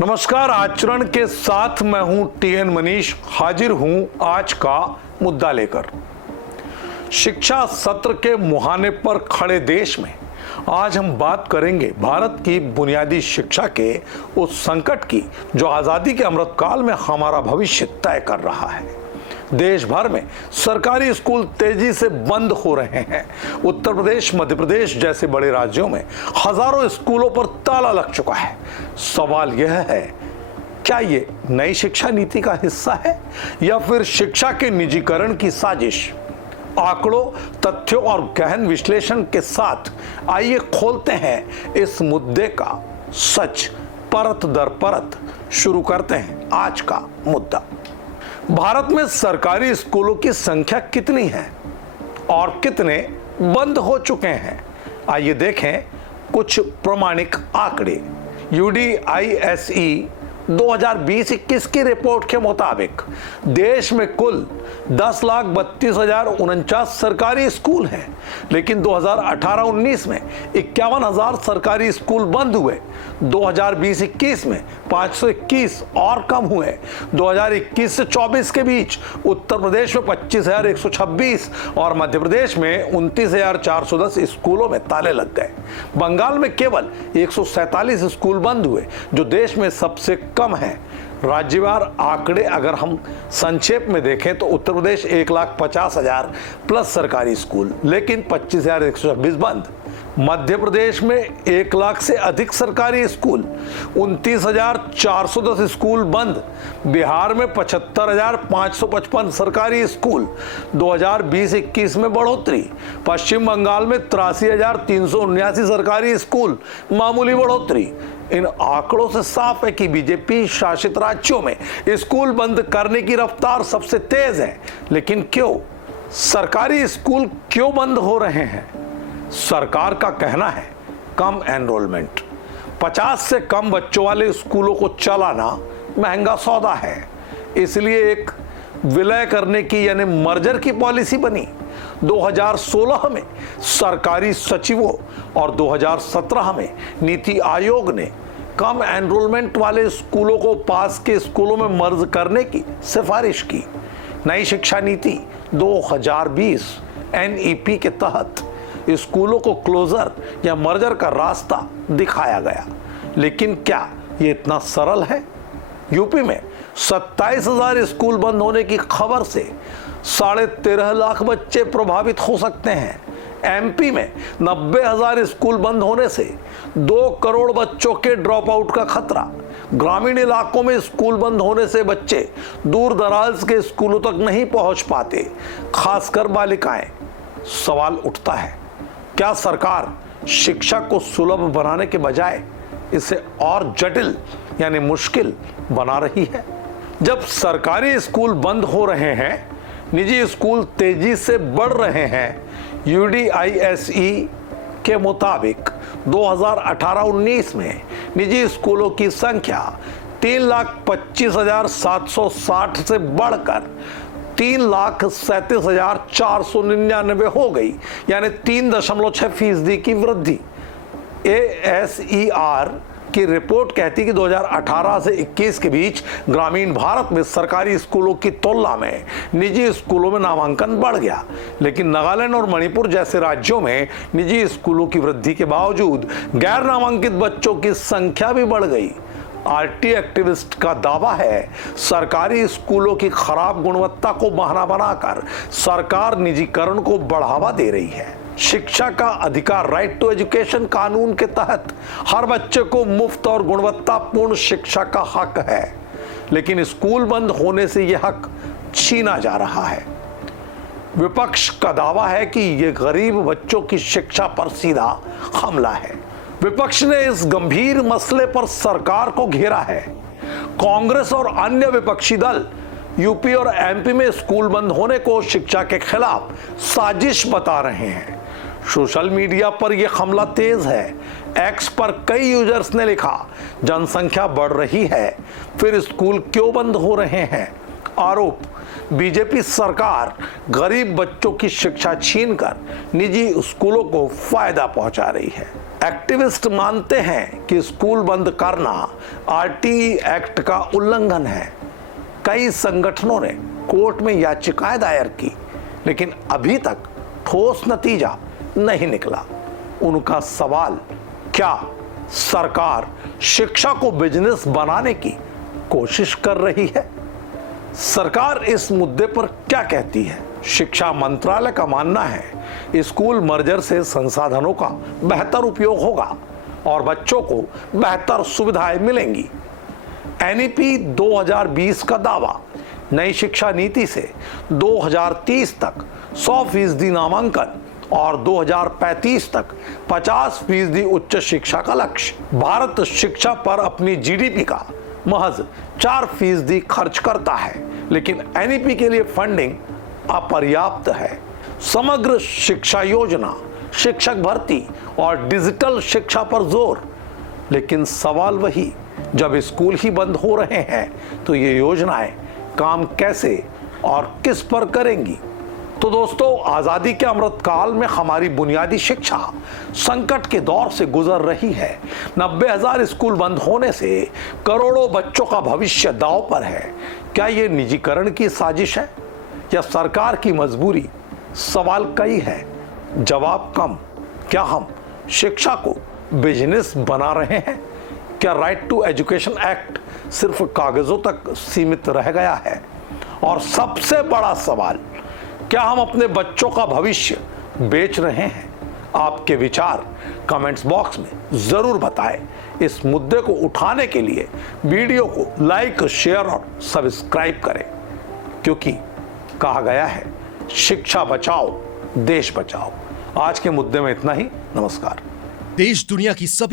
नमस्कार, आचरण के साथ मैं हूं टीएन मनीष, हाजिर हूं आज का मुद्दा लेकर। शिक्षा सत्र के मुहाने पर खड़े देश में आज हम बात करेंगे भारत की बुनियादी शिक्षा के उस संकट की जो आजादी के अमृतकाल में हमारा भविष्य तय कर रहा है। देश भर में सरकारी स्कूल तेजी से बंद हो रहे हैं। उत्तर प्रदेश, मध्य प्रदेश जैसे बड़े राज्यों में हजारों स्कूलों पर ताला लग चुका है। सवाल यह है, क्या ये नई शिक्षा नीति का हिस्सा है या फिर शिक्षा के निजीकरण की साजिश? आंकड़ों, तथ्यों और गहन विश्लेषण के साथ आइए खोलते हैं इस मुद्दे का सच परत दर परत। शुरू करते हैं आज का मुद्दा। भारत में सरकारी स्कूलों की संख्या कितनी है और कितने बंद हो चुके हैं? आइए देखें कुछ प्रामाणिक आंकड़े। UDISE 2020-21 की रिपोर्ट के मुताबिक देश में कुल 10,32,049 सरकारी स्कूल हैं, लेकिन 2018-19 में 51,000 सरकारी स्कूल बंद हुए। 2020-21 में 521 और कम हुए। 2021 से 24 के बीच उत्तर प्रदेश में 25,126 और मध्य प्रदेश में 29,410 स्कूलों में ताले लग गए। बंगाल में केवल 147 स्कूल बंद हुए, जो देश में सबसे कम है। राज्यवार आंकड़े अगर हम संक्षेप में देखें तो उत्तर प्रदेश 1,50,000 प्लस सरकारी स्कूल, लेकिन 25,126 बंद। मध्य प्रदेश में 1 लाख से अधिक सरकारी स्कूल, 29,410 स्कूल बंद। बिहार में 75,555 सरकारी स्कूल, 2020-21 में बढ़ोतरी। पश्चिम बंगाल में 83,379 सरकारी स्कूल, मामूली बढ़ोतरी। इन आंकड़ों से साफ है कि बीजेपी शासित राज्यों में स्कूल बंद करने की रफ्तार सबसे तेज है। लेकिन क्यों? सरकारी स्कूल क्यों बंद हो रहे हैं? सरकार का कहना है कम एनरोलमेंट। 50 से कम बच्चों वाले स्कूलों को चलाना महंगा सौदा है, इसलिए एक विलय करने की यानी मर्जर की पॉलिसी बनी। 2016 में सरकारी सचिवों और 2017 में नीति आयोग ने कम एनरोलमेंट वाले स्कूलों को पास के स्कूलों में मर्ज करने की सिफारिश की। नई शिक्षा नीति 2020 NEP के तहत स्कूलों को क्लोजर या मर्जर का रास्ता दिखाया गया, लेकिन क्या ये इतना सरल है? यूपी में 27,000 स्कूल बंद होने की खबर से 13.5 लाख बच्चे प्रभावित हो सकते हैं। MP में 90,000 स्कूल बंद होने से 2 करोड़ बच्चों के ड्रॉप आउट का खतरा। ग्रामीण इलाकों में स्कूल बंद होने से बच्चे दूर दराज के स्कूलों तक नहीं पहुंच पाते, खासकर बालिकाएं। सवाल उठता है, क्या सरकार शिक्षा को सुलभ बनाने के बजाय इसे और जटिल यानी मुश्किल बना रही है? जब सरकारी स्कूल बंद हो रहे हैं, निजी स्कूल तेजी से बढ़ रहे हैं। UDISE के मुताबिक 2018-19 में निजी स्कूलों की संख्या 3,25,760 से बढ़कर 3,37,499 हो गई, यानी 3.6% की वृद्धि। ASER की रिपोर्ट कहती कि 2018 से 21 के बीच ग्रामीण भारत में सरकारी स्कूलों की तुलना में निजी स्कूलों में नामांकन बढ़ गया, लेकिन नागालैंड और मणिपुर जैसे राज्यों में निजी स्कूलों की वृद्धि के बावजूद गैर नामांकित बच्चों की संख्या भी बढ़ गई। RT एक्टिविस्ट का दावा है सरकारी स्कूलों की खराब गुणवत्ता को बहाना बनाकर सरकार निजीकरण को बढ़ावा दे रही है। शिक्षा का अधिकार राइट टू एजुकेशन कानून के तहत हर बच्चे को मुफ्त और गुणवत्तापूर्ण शिक्षा का हक है, लेकिन स्कूल बंद होने से यह हक छीना जा रहा है। विपक्ष का दावा है कि यह गरीब बच्चों की शिक्षा पर सीधा हमला है। विपक्ष ने इस गंभीर मसले पर सरकार को घेरा है। कांग्रेस और अन्य विपक्षी दल यूपी और MP में स्कूल बंद होने को शिक्षा के खिलाफ साजिश बता रहे हैं। सोशल मीडिया पर यह हमला तेज है। X पर कई यूजर्स ने लिखा, जनसंख्या बढ़ रही है, फिर स्कूल क्यों बंद हो रहे हैं? आरोप, बीजेपी सरकार गरीब बच्चों की शिक्षा छीनकर निजी स्कूलों को फायदा पहुंचा रही है। एक्टिविस्ट मानते हैं कि स्कूल बंद करना आरटीई एक्ट का उल्लंघन है। कई संगठनों ने कोर्ट में याचिकाएं दायर की, लेकिन अभी तक ठोस नतीजा नहीं निकला। उनका सवाल, क्या सरकार शिक्षा को बिजनेस बनाने की कोशिश कर रही है? सरकार इस मुद्दे पर क्या कहती है? शिक्षा मंत्रालय का मानना है स्कूल मर्जर से संसाधनों का बेहतर उपयोग होगा और बच्चों को बेहतर सुविधाएं मिलेंगी। एनईपी 2020 का दावा, नई शिक्षा नीति से 2030 तक 100% नामांकन और 2035 तक 50% उच्च शिक्षा का लक्ष्य। भारत शिक्षा पर अपनी जीडीपी का महज 4% खर्च करता है, लेकिन एनईपी के लिए फंडिंग अपर्याप्त है। समग्र शिक्षा योजना, शिक्षक भर्ती और डिजिटल शिक्षा पर जोर, लेकिन सवाल वही, जब स्कूल ही बंद हो रहे हैं तो ये योजनाएं काम कैसे और किस पर करेंगी? तो दोस्तों, आजादी के अमृतकाल में हमारी बुनियादी शिक्षा संकट के दौर से गुजर रही है। 90,000 स्कूल बंद होने से करोड़ों बच्चों का भविष्य दांव पर है। क्या ये निजीकरण की साजिश है या सरकार की मजबूरी? सवाल कई है, जवाब कम। क्या हम शिक्षा को बिजनेस बना रहे हैं? क्या राइट टू एजुकेशन एक्ट सिर्फ कागजों तक सीमित रह गया है? और सबसे बड़ा सवाल, क्या हम अपने बच्चों का भविष्य बेच रहे हैं? आपके विचार कमेंट्स बॉक्स में जरूर बताएं। इस मुद्दे को उठाने के लिए वीडियो को लाइक, शेयर और सब्सक्राइब करें, क्योंकि कहा गया है, शिक्षा बचाओ देश बचाओ। आज के मुद्दे में इतना ही। नमस्कार। देश दुनिया की सभी